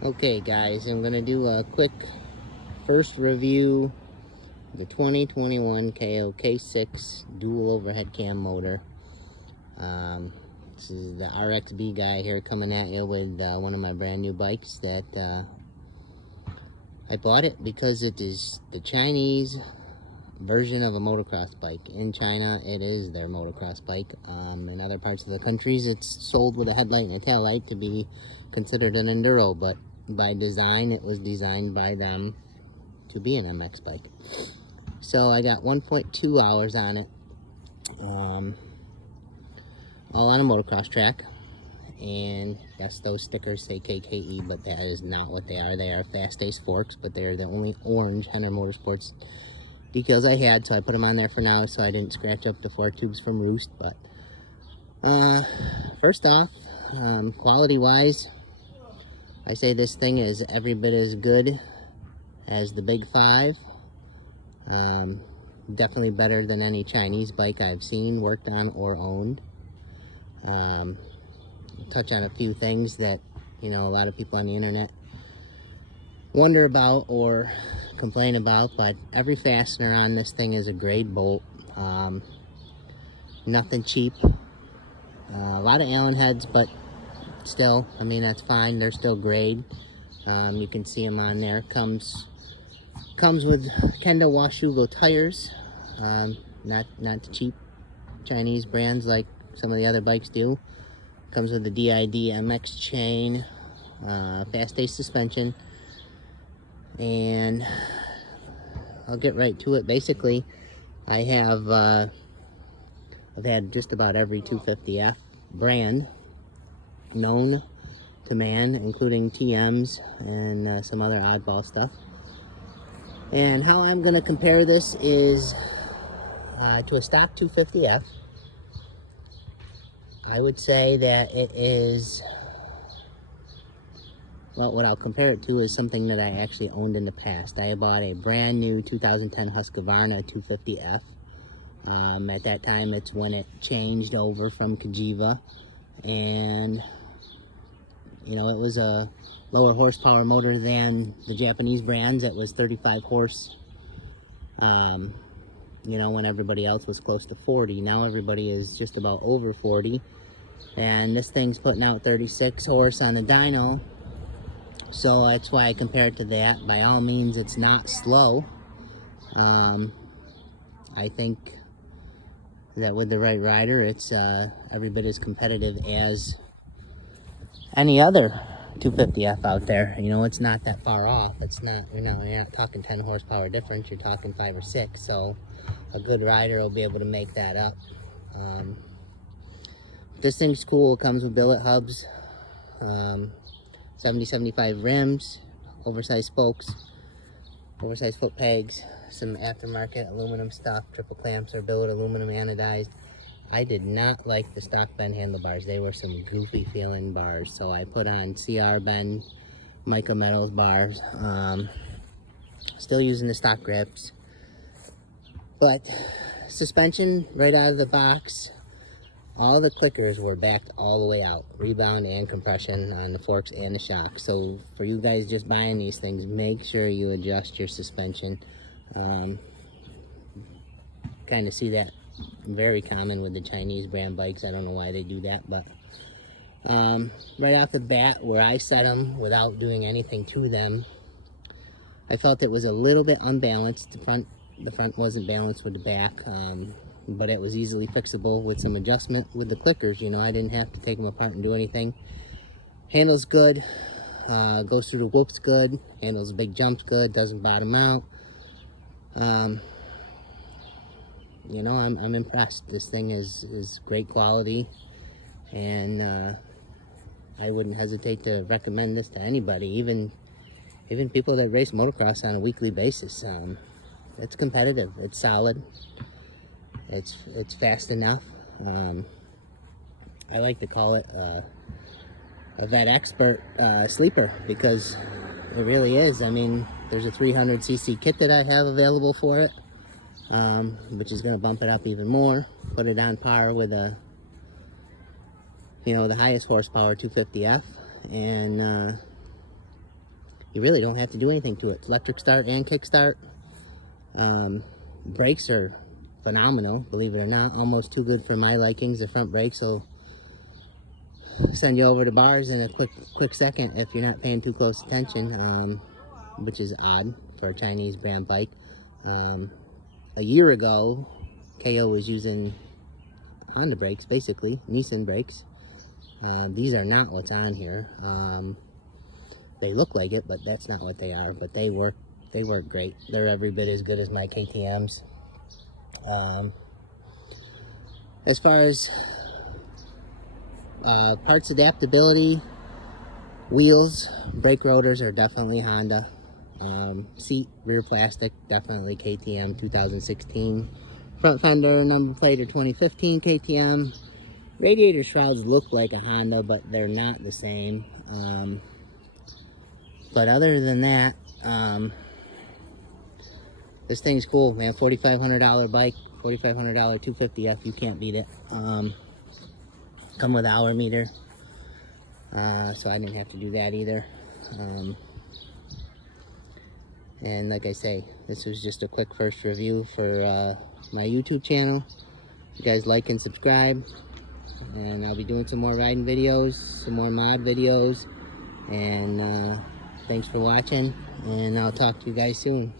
Okay guys, I'm gonna do a quick first review of the 2021 Kayo K6 dual overhead cam motor. This is the RXB guy here coming at you with one of my brand new bikes that I bought it because it is the Chinese version of a motocross bike. In China, it is their motocross bike. In other parts of the countries, it's sold with a headlight and a tail light to be considered an enduro, but by design, it was designed by them to be an MX bike. So I got 1.2 hours on it, all on a motocross track. And yes, those stickers say KKE, but that is not what they are. They are Fast Ace forks, but they're the only orange Henner Motorsports decals I had, so I put them on there for now so I didn't scratch up the fork tubes from roost. But first off, quality wise, I say this thing is every bit as good as the Big Five. Definitely better than any Chinese bike I've seen, worked on, or owned. Touch on a few things that, you know, a lot of people on the internet wonder about or complain about, but every fastener on this thing is a grade bolt. Nothing cheap. A lot of Allen heads, but still, I mean, that's fine. They're still grade. You can see them on there. Comes with Kendo Washugo tires. Not the cheap Chinese brands like some of the other bikes do. Comes with the DID MX chain, Fast Ace suspension, and I'll get right to it. Basically, I have I've had just about every 250F brand known to man, including TMs and some other oddball stuff. And how I'm going to compare this is to a stock 250F. I would say that it is, well, what I'll compare it to is something that I actually owned in the past. I bought a brand new 2010 Husqvarna 250F. At that time, it's when it changed over from Kajiva, and you know, it was a lower horsepower motor than the Japanese brands. It was 35 horse, you know, when everybody else was close to 40. Now everybody is just about over 40, and this thing's putting out 36 horse on the dyno, so that's why I compare it to that. By all means, it's not slow. I think that with the right rider, it's every bit as competitive as any other 250F out there. You know, it's not that far off. It's not, you know, you're not talking 10 horsepower difference, you're talking 5 or 6. So a good rider will be able to make that up. This thing's cool. It comes with billet hubs, 70-75 rims, oversized spokes, oversized foot pegs, some aftermarket aluminum stuff, triple clamps or billet aluminum anodized. I did not like the stock bend handlebars. They were some goofy feeling bars, so I put on CR bend micro metals bars. Still using the stock grips, but suspension right out of the box, all the clickers were backed all the way out, rebound and compression on the forks and the shock. So for you guys just buying these things, make sure you adjust your suspension. Kind of see that very common with the Chinese brand bikes. I don't know why they do that, but right off the bat, where I set them without doing anything to them, I felt it was a little bit unbalanced. The front wasn't balanced with the back, but it was easily fixable with some adjustment with the clickers. You know, I didn't have to take them apart and do anything. Handles good, goes through the whoops good, handles big jumps good, doesn't bottom out. You know, I'm impressed. This thing is great quality, and I wouldn't hesitate to recommend this to anybody, even people that race motocross on a weekly basis. It's competitive, it's solid, it's fast enough. I like to call it a vet expert sleeper, because it really is. I mean, there's a 300cc kit that I have available for it, which is going to bump it up even more, put it on par with a, you know, the highest horsepower 250F, and you really don't have to do anything to it. It's electric start and kick start. Brakes are phenomenal, believe it or not. Almost too good for my likings. The front brakes will send you over the bars in a quick second if you're not paying too close attention, which is odd for a Chinese brand bike. A year ago, Kayo was using Honda brakes, basically Nissan brakes. These are not what's on here. They look like it, but that's not what they are. But they work great. They're every bit as good as my KTM's. As far as parts adaptability, wheels, brake rotors are definitely Honda. Seat, rear plastic, definitely KTM 2016. Front fender, number plate are 2015 KTM. Radiator shrouds look like a Honda, but they're not the same. But other than that, this thing's cool, man. $4,500 bike, $4,500 250F, you can't beat it. Come with an hour meter, so I didn't have to do that either. And like I say, this was just a quick first review for my YouTube channel. You guys like and subscribe, and I'll be doing some more riding videos, some more mod videos, and thanks for watching, and I'll talk to you guys soon.